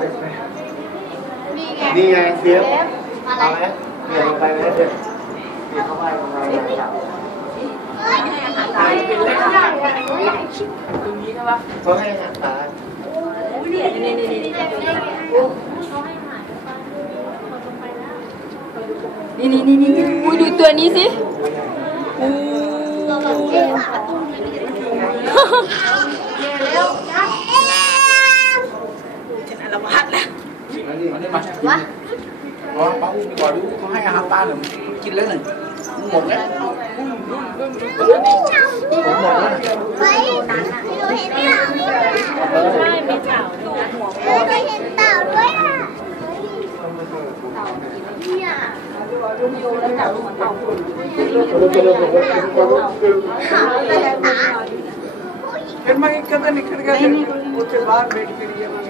เด็กไหมนี่ไงนี่ไงเสียบอะไรเบี่ยงลงไปไหมเบี่ยงเบี่ยงเข้าไปลงไปนะครับตายเป็นเล็กใหญ่ตัวใหญ่ชิบตรงนี้ใช่ปะเขาให้หักตานี่นี่นี่นี่นี่นี่อุ้ยดูตัวนี้สิอู้ đi mà quá có bóng bò đú có hai hai ba lần chín lấy này. Một đấy. Cũng một đấy फिर मैं कहता निकल गया उसके बाद बैठ के